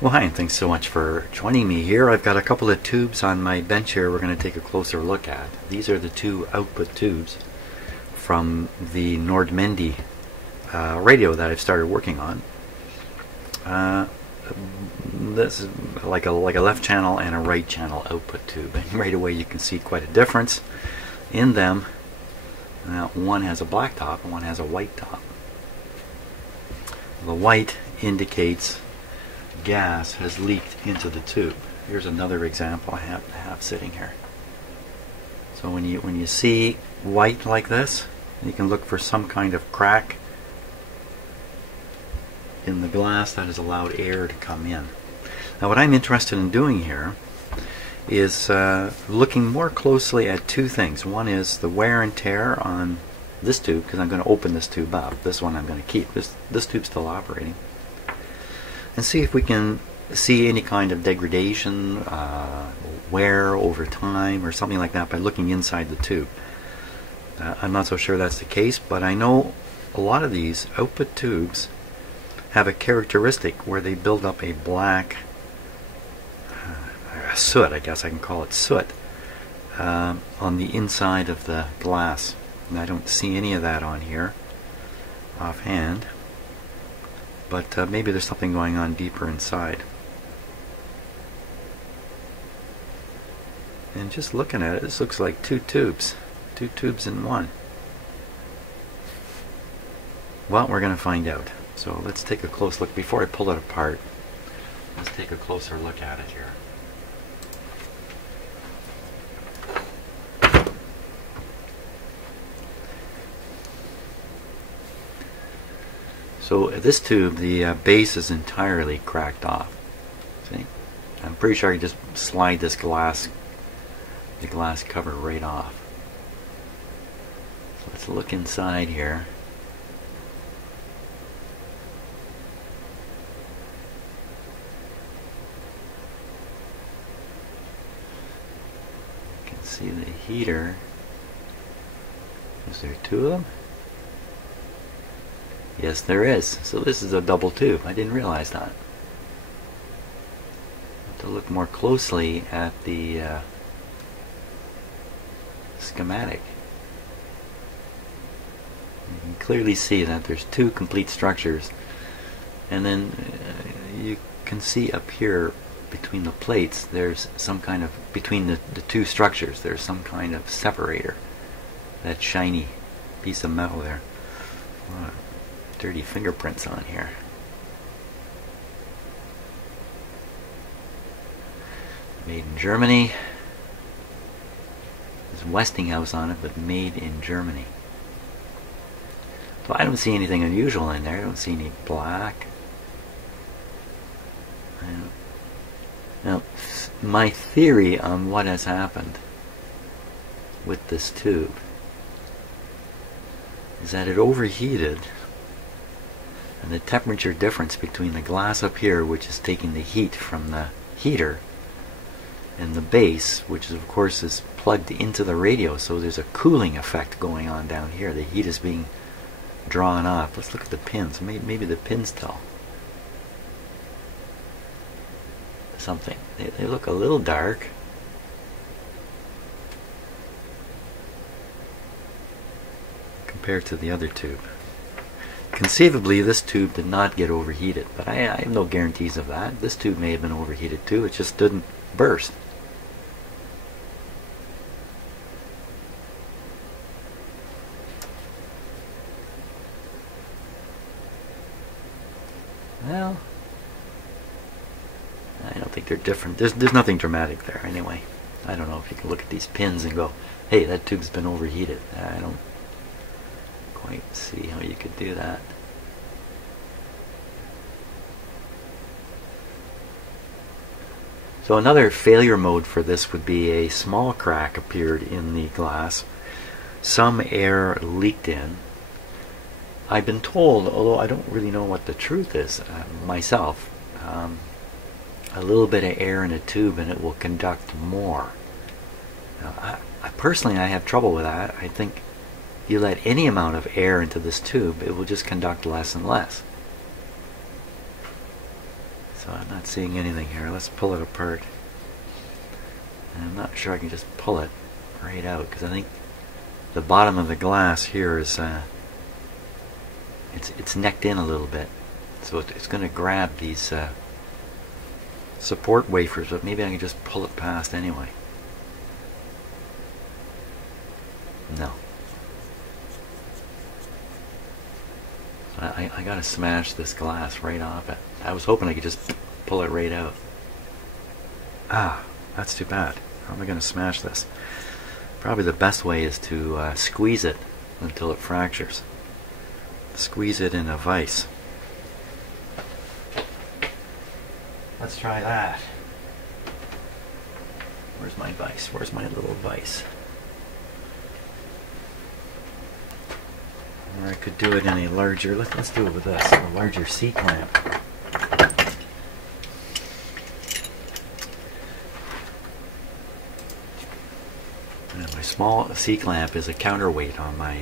Well, hi, and thanks so much for joining me here. I've got a couple of tubes on my bench here we're going to take a closer look at. These are the two output tubes from the Nordmende radio that I've started working on. This is like a left channel and a right channel output tube, and right away you can see quite a difference in them. One has a black top and one has a white top. The white indicates gas has leaked into the tube. Here's another example I have sitting here. So when you see white like this, you can look for some kind of crack in the glass that has allowed air to come in. Now what I'm interested in doing here is looking more closely at two things. One is the wear and tear on this tube, because I'm going to open this tube up. This one I'm going to keep. This tube's still operating. And see if we can see any kind of degradation, wear over time or something like that by looking inside the tube. I'm not so sure that's the case, but I know a lot of these output tubes have a characteristic where they build up a black soot, I guess I can call it soot, on the inside of the glass. And I don't see any of that on here offhand. But maybe there's something going on deeper inside. And just looking at it, this looks like two tubes in one. Well, we're going to find out. So let's take a close look. Before I pull it apart, let's take a closer look at it here. So this tube, the base is entirely cracked off. See? I'm pretty sure I can just slide this glass, the glass cover right off. So let's look inside here. You can see the heater. Is there two of them? Yes, there is. So this is a double tube. I didn't realize that. Have to look more closely at the schematic. You can clearly see that there's two complete structures, and then you can see up here between the plates there's some kind of, between the two structures there's some kind of separator. That shiny piece of metal there. Wow. Dirty fingerprints on here. Made in Germany. There's Westinghouse on it, but made in Germany. So I don't see anything unusual in there. I don't see any black. Now, my theory on what has happened with this tube is that it overheated. And the temperature difference between the glass up here, which is taking the heat from the heater, and the base, which of course is plugged into the radio, so there's a cooling effect going on down here. The heat is being drawn off. Let's look at the pins. Maybe the pins tell something. They look a little dark. Compared to the other tube. Conceivably, this tube did not get overheated, but I have no guarantees of that. This tube may have been overheated too, it just didn't burst. Well, I don't think they're different. There's nothing dramatic there anyway. I don't know if you can look at these pins and go, hey, that tube's been overheated. I don't quite see how you could do that. So another failure mode for this would be a small crack appeared in the glass. Some air leaked in. I've been told, although I don't really know what the truth is myself, a little bit of air in a tube and it will conduct more. Now, I personally have trouble with that. I think you let any amount of air into this tube, it will just conduct less and less. So So I'm not seeing anything here. Let's pull it apart. And I'm not sure I can just pull it right out, because I think the bottom of the glass here is it's necked in a little bit, so it's going to grab these support wafers, but maybe I can just pull it past anyway. No. So I gotta smash this glass right off it. I was hoping I could just pull it right out. Ah, that's too bad. How am I gonna smash this? Probably the best way is to squeeze it until it fractures. Squeeze it in a vise. Let's try that. Where's my vise? Where's my little vise? Or I could do it in a larger, let's do it with this, a larger C-clamp. And my small C-clamp is a counterweight on my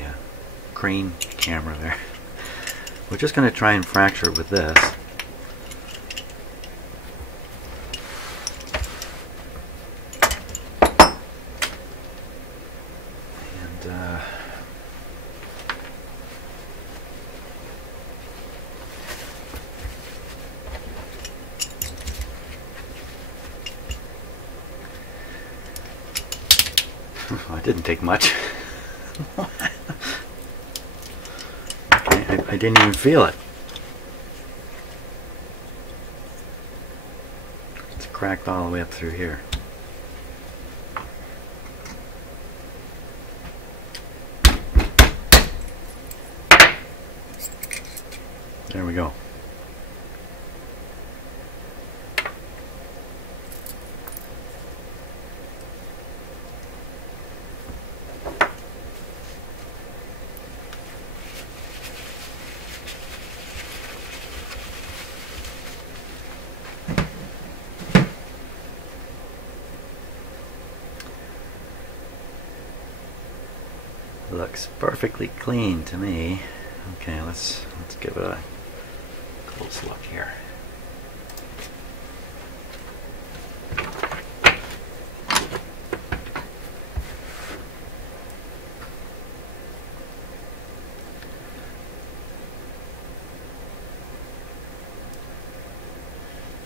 crane camera there. We're just going to try and fracture it with this. It didn't take much. Okay, I didn't even feel it. It's cracked all the way up through here. There we go. Looks perfectly clean to me. Okay, let's give it a close look here.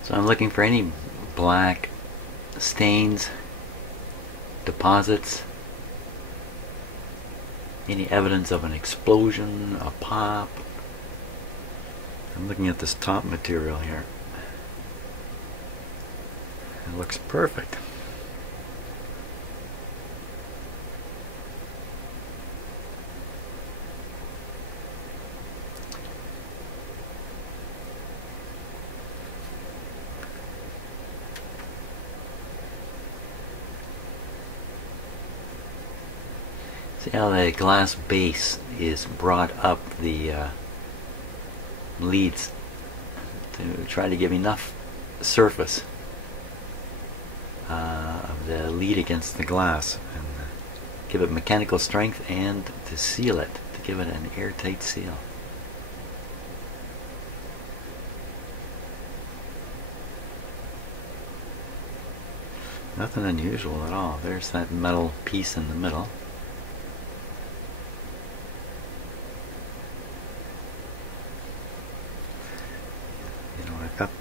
So I'm looking for any black stains, deposits, any evidence of an explosion, a pop. I'm looking at this top material here. It looks perfect. See how the glass base is brought up the leads to try to give enough surface of the lead against the glass and give it mechanical strength and to seal it, to give it an airtight seal. Nothing unusual at all. There's that metal piece in the middle.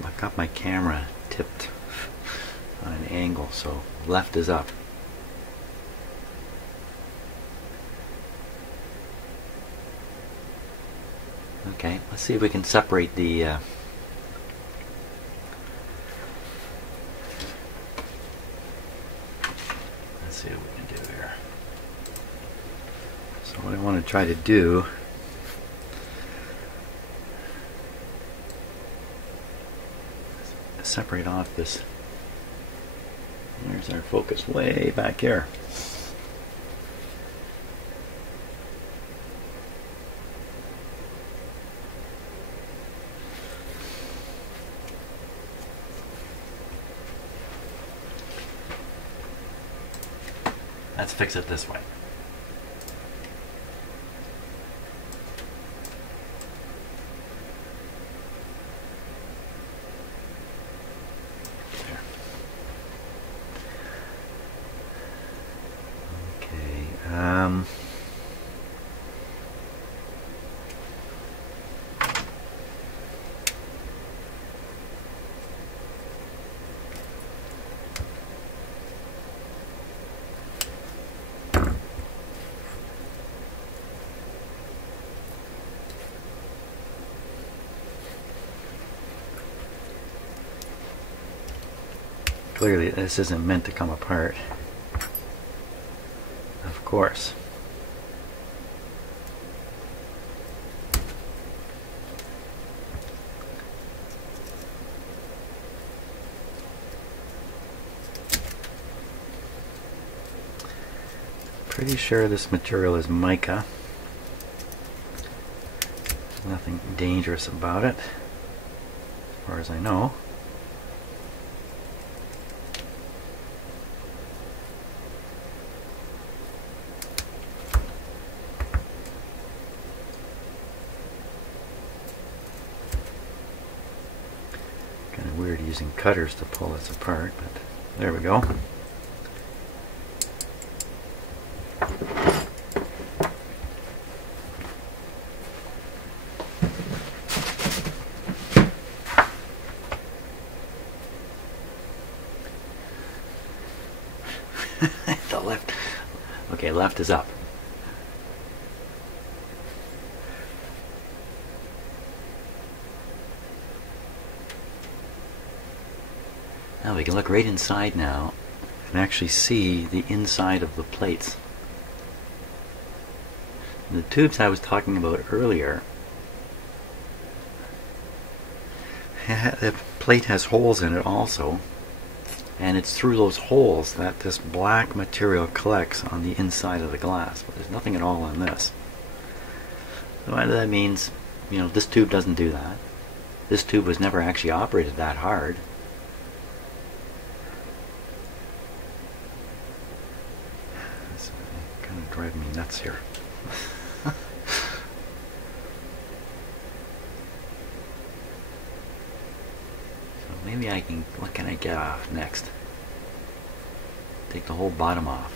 I've got my camera tipped on an angle, so left is up. Okay, let's see if we can separate the let's see what we can do here. So what I want to try to do separate off this. There's our focus way back here. Let's fix it this way. Clearly this isn't meant to come apart. Of course. Pretty sure this material is mica. There's nothing dangerous about it, as far as I know. Kind of weird using cutters to pull this apart, but there we go. The left. Okay, left is up. Now we can look right inside now and actually see the inside of the plates. The tubes I was talking about earlier, the plate has holes in it also, and it's through those holes that this black material collects on the inside of the glass, but there's nothing at all on this. So that means, you know, this tube doesn't do that. This tube was never actually operated that hard. It's kind of driving me nuts here. Maybe I can, what can I get off next? Take the whole bottom off.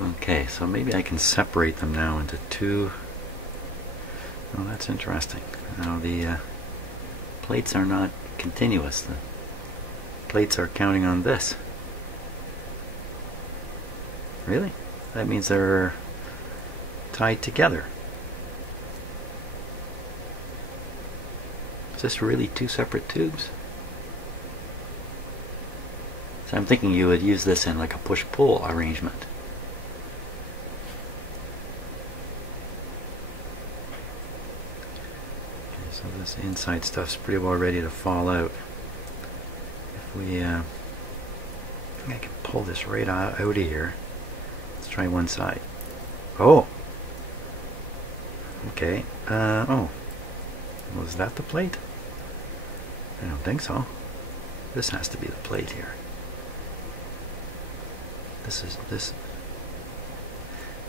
Okay, so maybe I can separate them now into two. Oh, that's interesting. Now the plates are not continuous. The plates are counting on this. Really? That means they're tied together. Is this really two separate tubes? So I'm thinking you would use this in like a push-pull arrangement. Okay, so this inside stuff's pretty well ready to fall out. If we, I think I can pull this right out of here. Let's try one side. Oh! Okay, oh. Was that the plate? I don't think so. This has to be the plate here. This is this.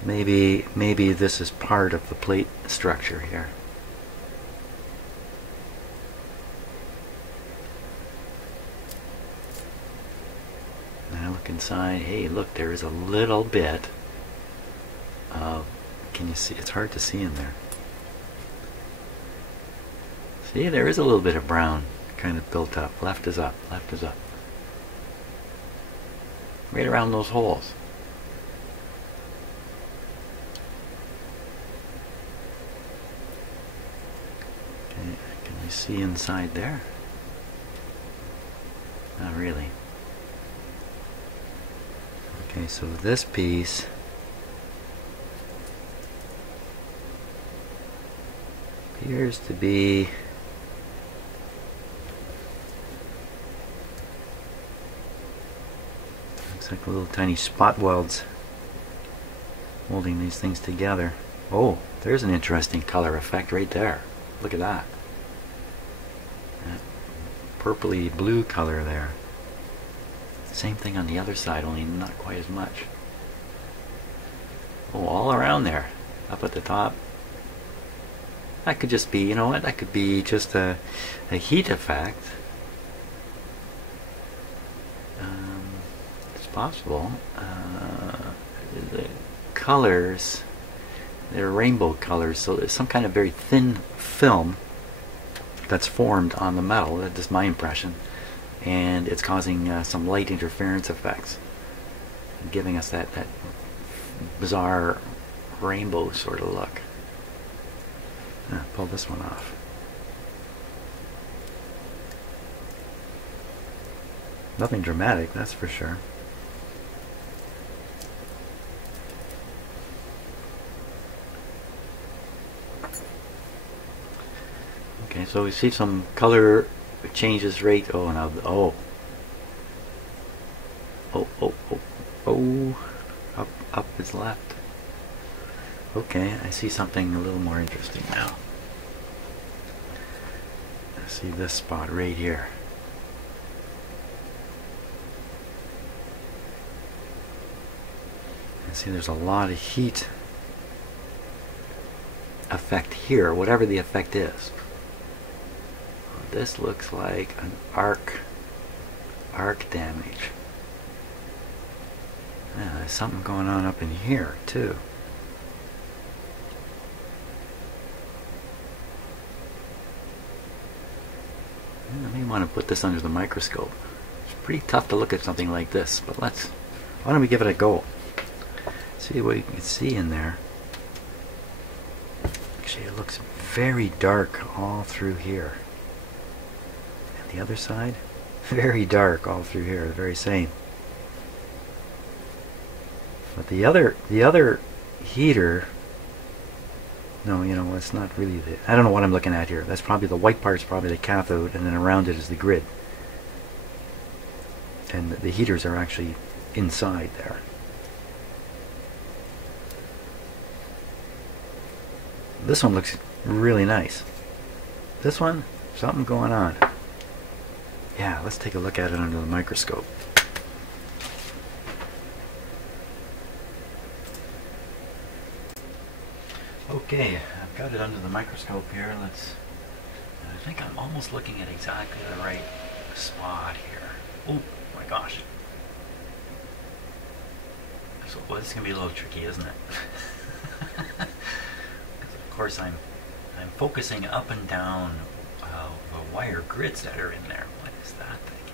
Maybe this is part of the plate structure here. Now look inside. Hey, look, there is a little bit of. Can you see? It's hard to see in there. See, there is a little bit of brown kind of built up. Left is up, left is up. Right around those holes. Okay, can you see inside there? Not really. Okay, so this piece appears to be looks like little tiny spot welds holding these things together. Oh, there's an interesting color effect right there. Look at that. That purpley blue color there. Same thing on the other side, only not quite as much. Oh, all around there, up at the top. That could just be, you know what, that could be just a heat effect. It's possible. The colors, they're rainbow colors, so there's some kind of very thin film that's formed on the metal. That's my impression. And it's causing some light interference effects, giving us that bizarre rainbow sort of look. Pull this one off. Nothing dramatic, that's for sure. Okay, so we see some color changes right. Oh, now, oh, up is left. Okay, I see something a little more interesting now. I see this spot right here. I see there's a lot of heat effect here, whatever the effect is. This looks like an arc damage. Yeah, there's something going on up in here too. I may want to put this under the microscope. It's pretty tough to look at something like this, but why don't we give it a go? See what you can see in there. Actually, it looks very dark all through here. And the other side, very dark all through here, the very same. But the other heater, no, you know, it's not really the, I don't know what I'm looking at here. That's probably the white part's probably the cathode, and then around it is the grid. And the heaters are actually inside there. This one looks really nice. This one, something going on. Yeah, let's take a look at it under the microscope. Okay, I've got it under the microscope here. I think I'm almost looking at exactly the right spot here. Oh my gosh. So, well, this is going to be a little tricky, isn't it? Of course, I'm focusing up and down the wire grids that are in there. What is that thing?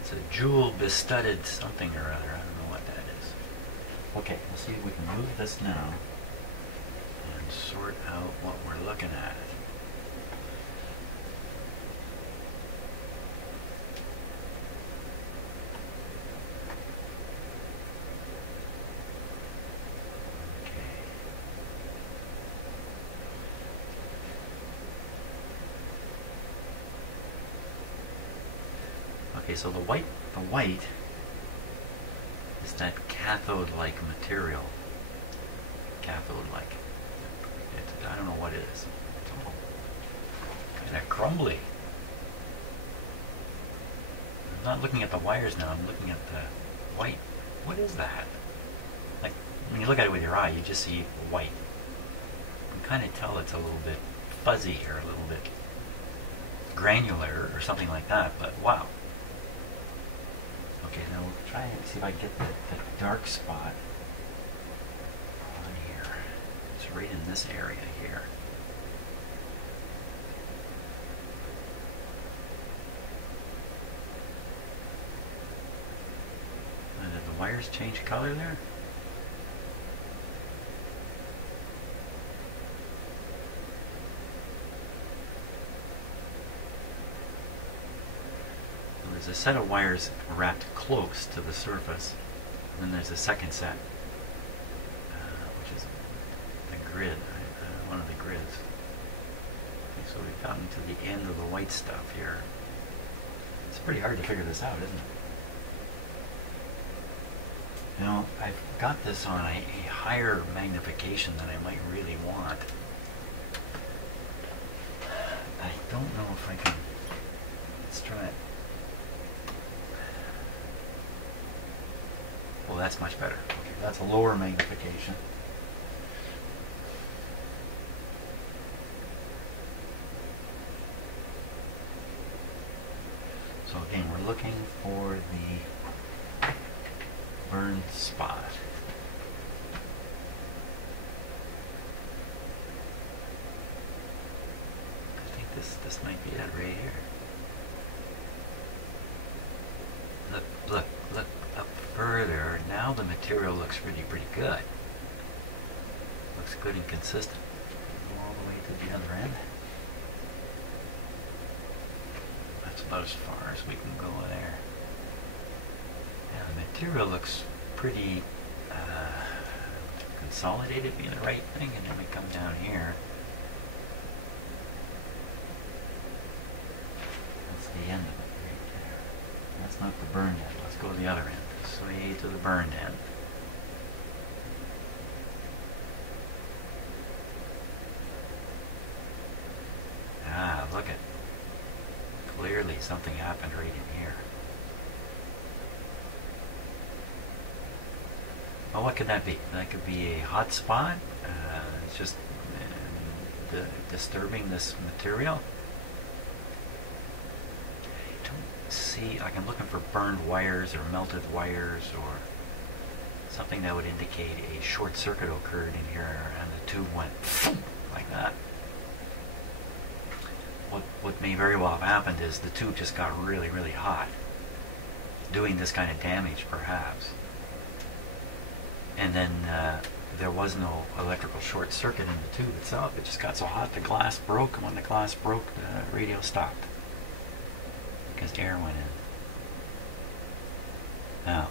It's a jewel bestudded something or other. I don't know what that is. Okay, let's see if we can move this now and sort out what we're looking at. Okay, so the white is that cathode-like material. Cathode-like. I don't know what it is. It's all kind of crumbly. I'm not looking at the wires now. I'm looking at the white. What is that? Like when you look at it with your eye, you just see white. You can kind of tell it's a little bit fuzzy or a little bit granular or something like that. But wow. Okay, now we'll try and see if I can get the dark spot on here. It's right in this area here. And did the wires change color there? there's a set of wires wrapped close to the surface, and then there's a second set, which is the grid, one of the grids. Okay, so we've gotten to the end of the white stuff here. It's pretty hard to figure this out, isn't it? You know, I've got this on a higher magnification than I might really want. I don't know if I can. Let's try it. Well, that's much better. Okay, that's a lower magnification. So again, we're looking for the burn spot. I think this might be it right here. Look up further. Now the material looks really pretty good. Looks good and consistent. Go all the way to the other end. That's about as far as we can go there. Yeah, the material looks pretty consolidated, being the right thing, and then we come down here. That's the end of it right there. That's not the burned end. Let's go to the other end. This way to the burned end. Ah, look at. Clearly something happened right in here. Well, what could that be? That could be a hot spot. It's just disturbing this material. I don't see, like I'm looking for burned wires or melted wires or something that would indicate a short circuit occurred in here and the tube went like that. What may very well have happened is the tube just got really, really hot, doing this kind of damage perhaps. And then there was no electrical short circuit in the tube itself. It just got so hot the glass broke, and when the glass broke, the radio stopped because air went in. Now,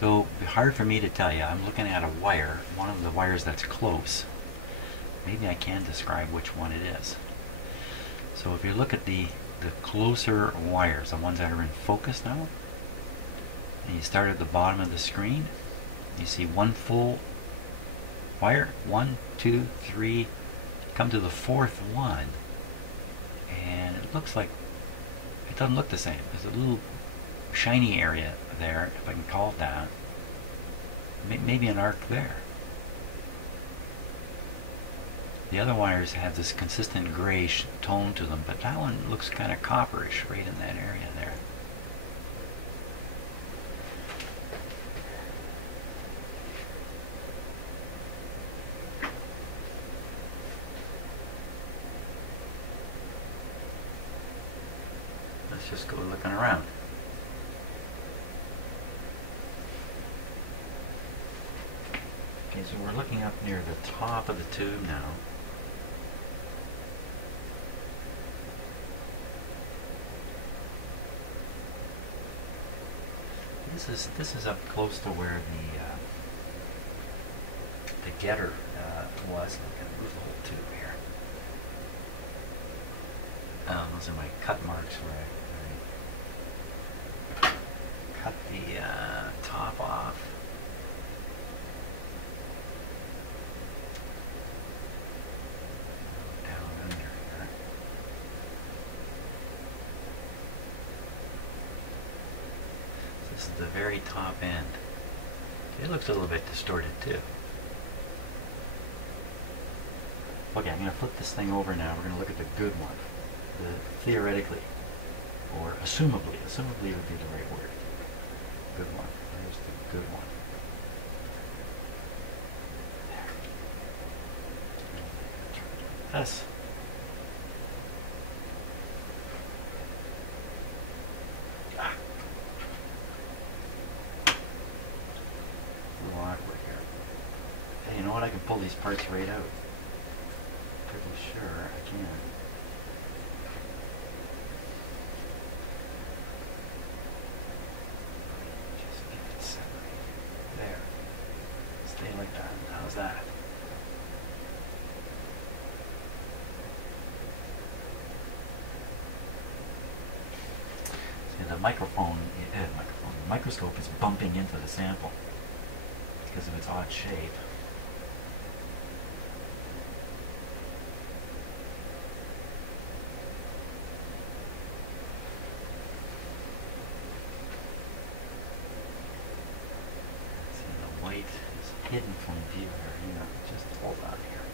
so it'd be hard for me to tell you. I'm looking at a wire, one of the wires that's close. Maybe I can describe which one it is. So if you look at the closer wires, the ones that are in focus now, and you start at the bottom of the screen, you see one full wire, 1, 2, 3, come to the fourth one, and it looks like, it doesn't look the same. There's a little shiny area there, if I can call it that. Maybe an arc there. The other wires have this consistent grayish tone to them, but that one looks kind of copperish right in that area there. Let's just go looking around. Okay, so we're looking up near the top of the tube now. This is up close to where the getter was. I'm going to move the whole tube here. Those are my cut marks where I cut the top off. Down under here. This is the very top end. It looks a little bit distorted too. Okay, I'm going to flip this thing over now. We're going to look at the good one. Theoretically, or assumably would be the right word. Good one. There's the good one. There. This. A little awkward here. Hey, you know what? I can pull these parts right out. Pretty sure I can. like that. How's that? See, the microscope is bumping into the sample because of its odd shape. White is hidden from view here. Hang on, just hold on here.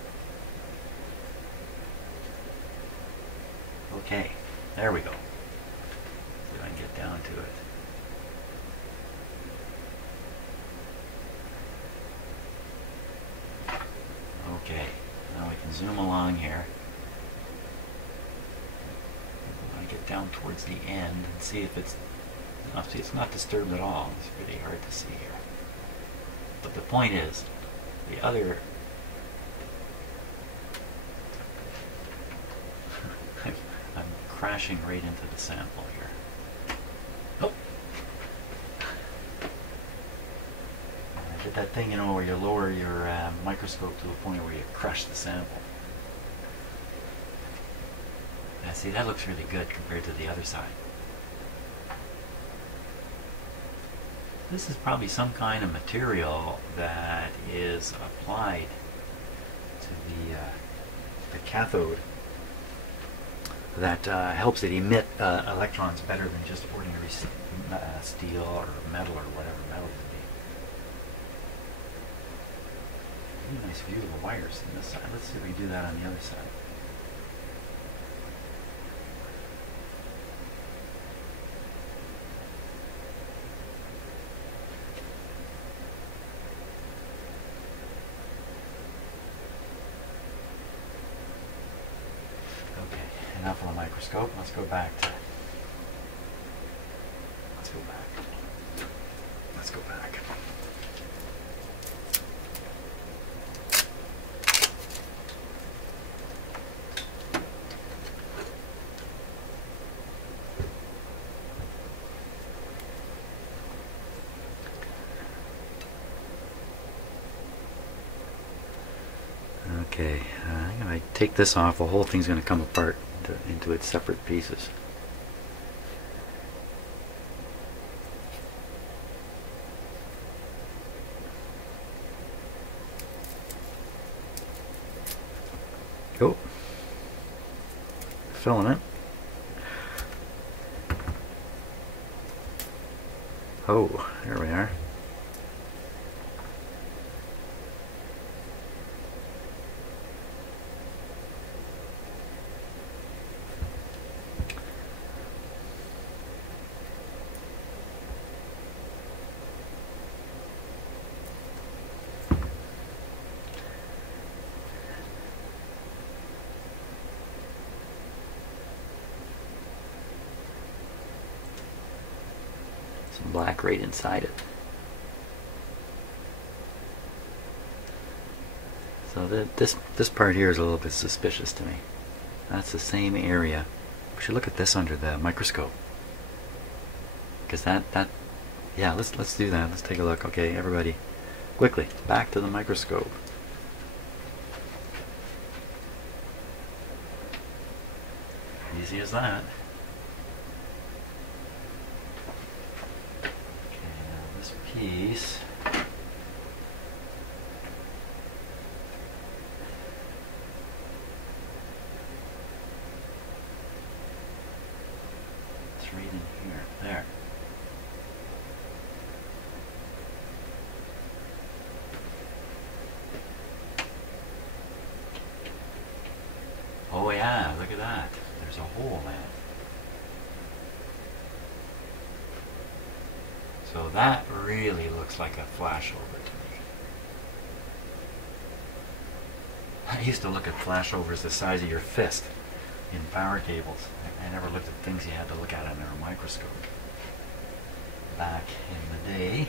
Okay, there we go. See if I can get down to it. Okay, now we can zoom along here. I get down towards the end and see if it's. See, it's not disturbed at all. It's really hard to see here. But the point is, the other... I'm crashing right into the sample here. Oh! I did that thing, you know, where you lower your microscope to the point where you crush the sample. Yeah, see, that looks really good compared to the other side. This is probably some kind of material that is applied to the cathode that helps it emit electrons better than just ordinary steel or metal or whatever metal would be. Really nice view of the wires on this side. Let's see if we can do that on the other side. Enough of the microscope. Let's go back. Okay, I'm going to take this off. The whole thing's going to come apart into its separate pieces. Oh, filament. Oh, there we are. Black right inside it. So this part here is a little bit suspicious to me. That's the same area. We should look at this under the microscope. Because yeah, let's do that. Let's take a look. Okay, everybody, quickly back to the microscope. Easy as that. Piece. It's right in here. There. Oh yeah, look at that. There's a hole there. So that really looks like a flashover to me. I used to look at flashovers the size of your fist in power cables. I never looked at things you had to look at under a microscope back in the day.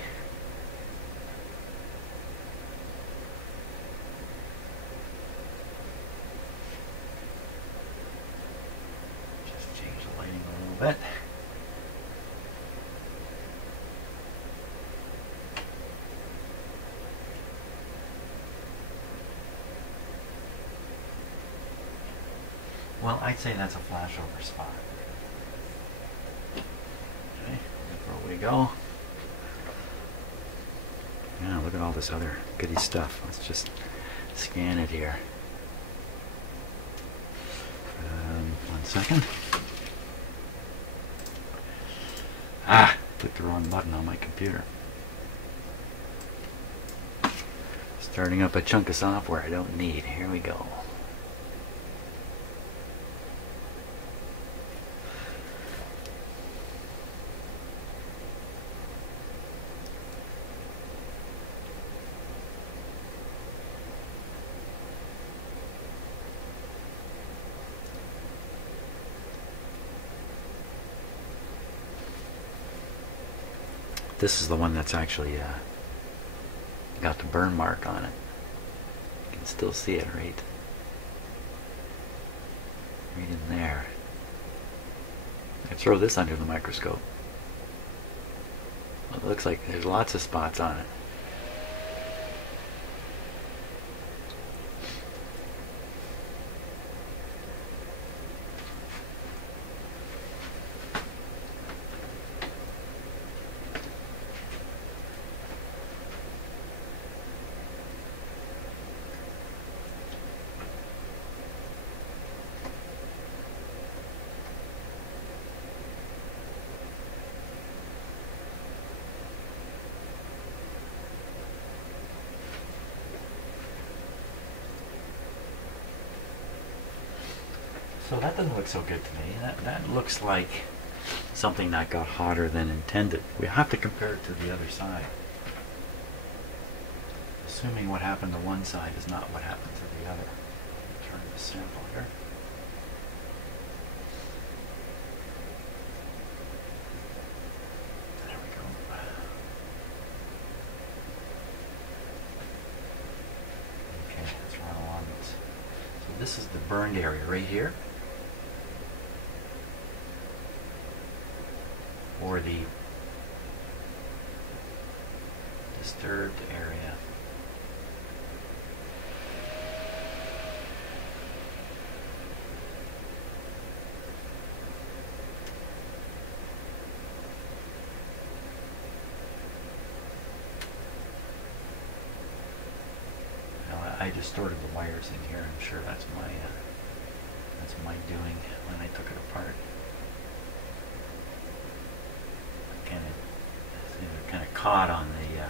Just change the lighting a little bit. Well, I'd say that's a flashover spot. Okay, before we go. Yeah, look at all this other goody stuff. Let's just scan it here. 1 second. Ah, clicked the wrong button on my computer. Starting up a chunk of software I don't need. Here we go. This is the one that's actually got the burn mark on it. You can still see it right in there. I throw this under the microscope. Well, it looks like there's lots of spots on it. So that doesn't look so good to me. That looks like something that got hotter than intended. We have to compare it to the other side. Assuming what happened to one side is not what happened to the other. Turn the sample here. There we go. Okay, let's run along this. So this is the burned area right here. Or the disturbed area. Now, I distorted the wires in here. I'm sure that's my doing when I took it apart. They're kind of caught on the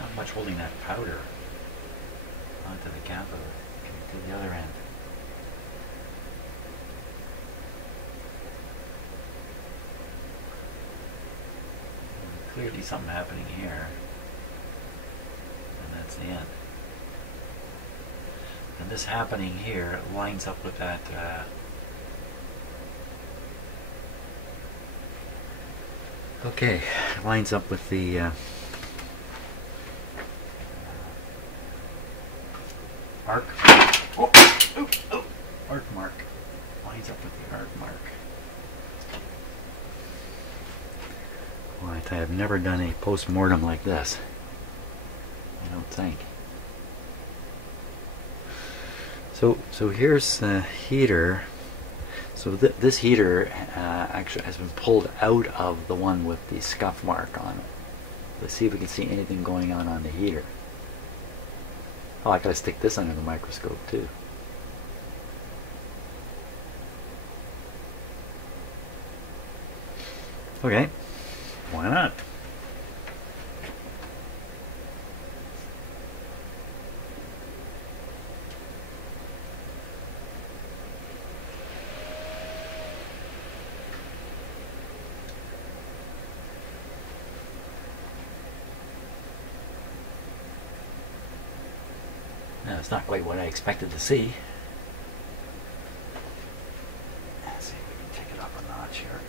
not much holding that powder onto the cathode to the other end. And clearly something happening here, and that's the end. And this happening here lines up with that okay, lines up with the arc. Arc mark. Lines up with the arc mark. Well, I have never done a post-mortem like this. I don't think. So here's the heater. So this heater actually has been pulled out of the one with the scuff mark on it. Let's see if we can see anything going on the heater. Oh, I gotta stick this under the microscope too. Okay, why not? Now, it's not quite what I expected to see. Let's see if we can take it up a notch here.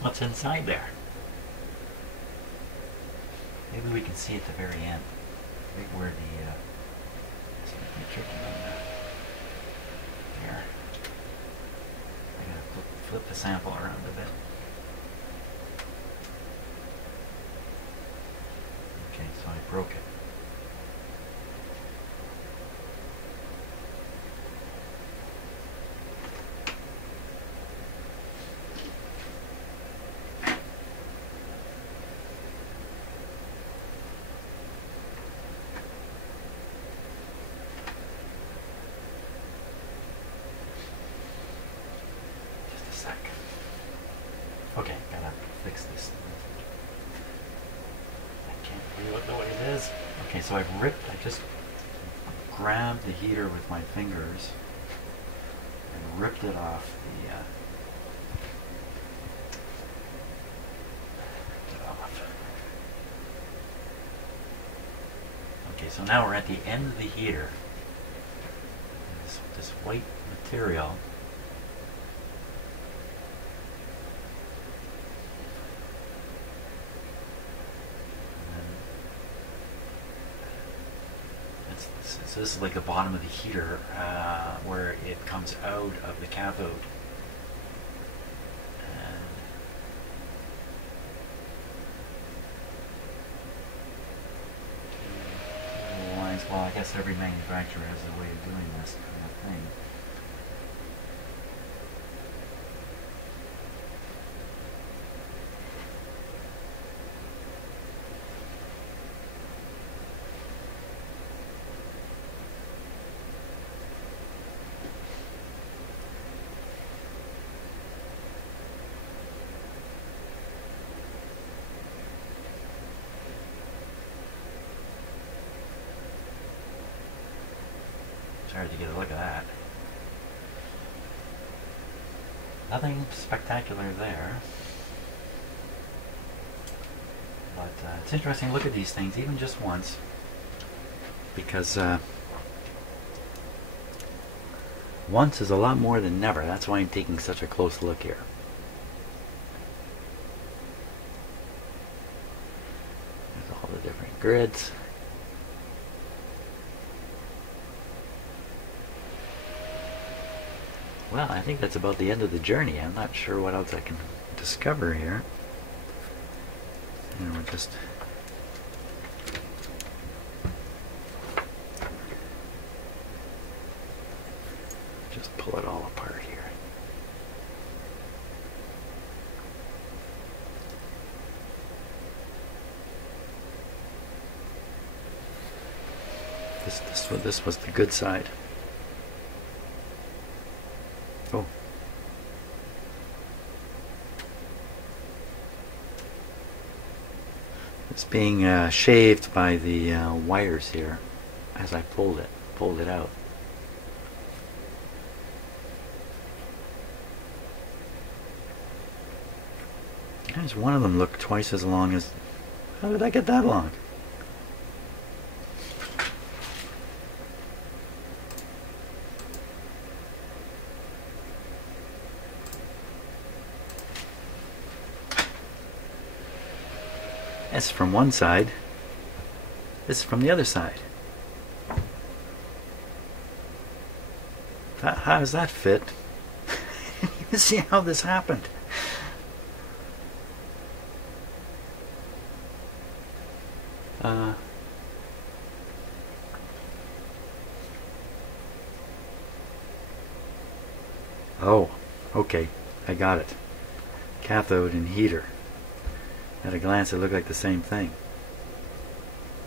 What's inside there? Maybe we can see at the very end. Right where the see if we tricky on that. There. I gotta flip the sample around a bit. Okay, so I broke it. Okay, gotta fix this. I can't feel it the way it is. Okay, so I just grabbed the heater with my fingers and ripped it off Okay, so now we're at the end of the heater. This white material. So this is like the bottom of the heater where it comes out of the cathode. And lines. Well, I guess every manufacturer has a way of doing this kind of thing. Hard to get a look at that. Nothing spectacular there, but it's interesting to look at these things even just once, because once is a lot more than never. That's why I'm taking such a close look here. There's all the different grids. Well, I think that's about the end of the journey. I'm not sure what else I can discover here. And we're just pull it all apart here. This was the good side. Oh. It's being shaved by the wires here as I pulled it out. There's one of them look twice as long as... How did I get that long? That's from one side. This is from the other side. How does that fit? You see how this happened? Oh, okay, I got it. Cathode and heater. At a glance, it looked like the same thing.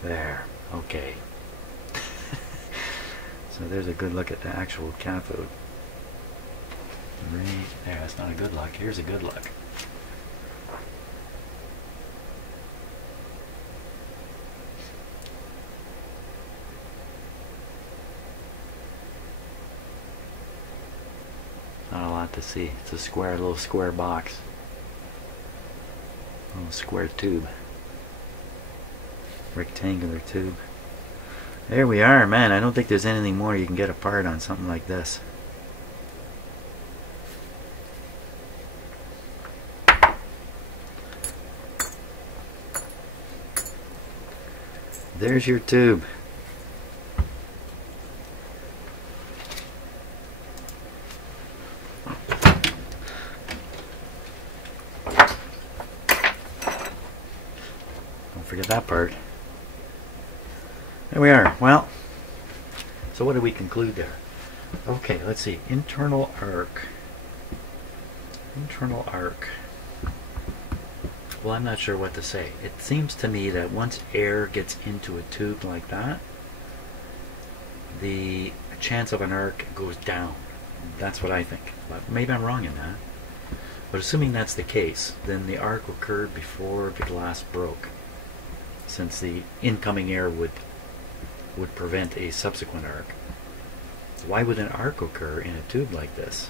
There, okay. So there's a good look at the actual cathode. Right there, that's not a good look. Here's a good look. Not a lot to see. It's a little square box. A little square tube. Rectangular tube. There we are, man. I don't think there's anything more you can get apart on something like this. There's your tube. forget that part. There we are. Well, so what do we conclude there? Okay, let's see. Internal arc. Internal arc. Well, I'm not sure what to say. It seems to me that once air gets into a tube like that, the chance of an arc goes down. That's what I think. But maybe I'm wrong in that. But assuming that's the case, then the arc occurred before the glass broke, since the incoming air would prevent a subsequent arc. Why would an arc occur in a tube like this?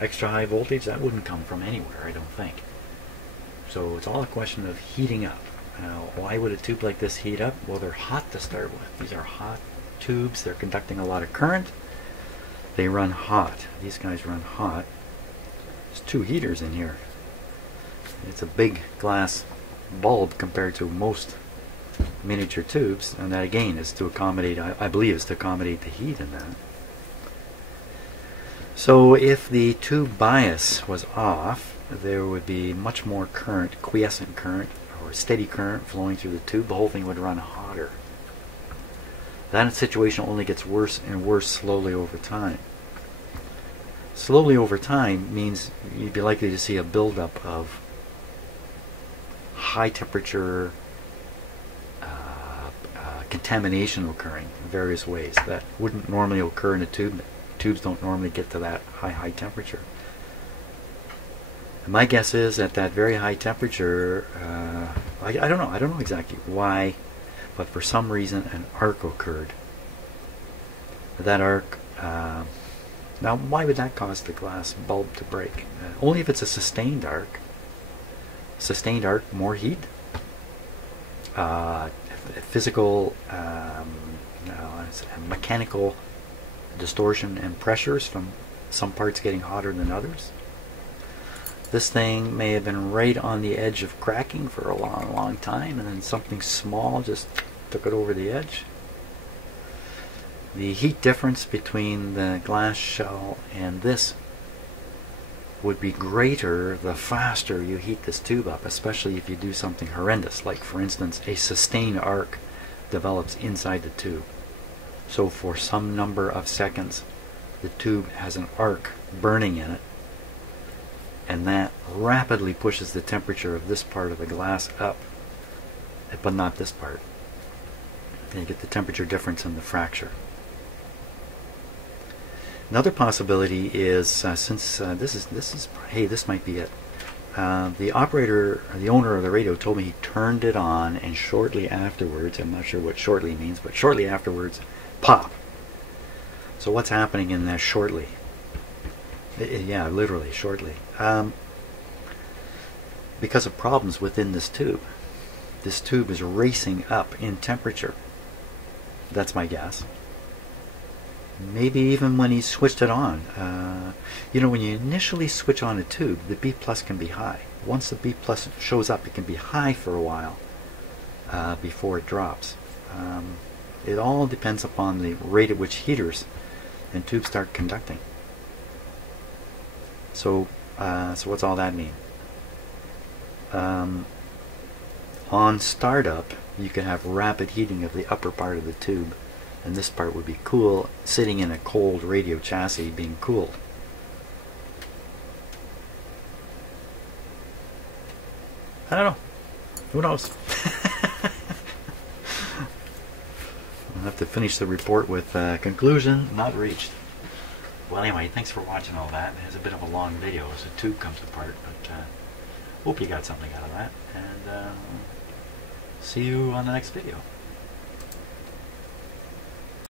Extra high voltage, that wouldn't come from anywhere, I don't think. So it's all a question of heating up. Now, why would a tube like this heat up? Well, they're hot to start with. These are hot tubes. They're conducting a lot of current. They run hot. These guys run hot. There's two heaters in here. It's a big glass bulb compared to most miniature tubes, and that again is to accommodate, I believe, is to accommodate the heat in that. So if the tube bias was off, there would be much more current, quiescent current, or steady current flowing through the tube. The whole thing would run hotter. That situation only gets worse and worse slowly over time. Slowly over time means you'd be likely to see a buildup of high temperature contamination occurring in various ways that wouldn't normally occur in a tube. Tubes don't normally get to that high temperature. And my guess is at that very high temperature, I don't know exactly why, but for some reason an arc occurred. That arc, now why would that cause the glass bulb to break? Only if it's a sustained arc. Sustained arc, more heat. Physical, mechanical distortion and pressures from some parts getting hotter than others. This thing may have been right on the edge of cracking for a long time, and then something small just took it over the edge. The heat difference between the glass shell and this would be greater the faster you heat this tube up, especially if you do something horrendous, like for instance a sustained arc develops inside the tube. So for some number of seconds the tube has an arc burning in it, and that rapidly pushes the temperature of this part of the glass up, but not this part. Then you get the temperature difference in the fracture. Another possibility is, since this might be it. The operator, the owner of the radio, told me he turned it on, and shortly afterwards, I'm not sure what shortly means, but shortly afterwards, pop. So what's happening in that shortly? Yeah, literally shortly. Because of problems within this tube. This tube is racing up in temperature. That's my guess. Maybe even when he switched it on. You know, when you initially switch on a tube, the B plus can be high. Once the B plus shows up, it can be high for a while before it drops. It all depends upon the rate at which heaters and tubes start conducting. So what's all that mean? On startup, you can have rapid heating of the upper part of the tube, and this part would be cool, sitting in a cold radio chassis being cooled. I don't know. Who knows? I'll have to finish the report with conclusion not reached. Well, anyway, thanks for watching all that. It's a bit of a long video as the tube comes apart, but hope you got something out of that, and see you on the next video.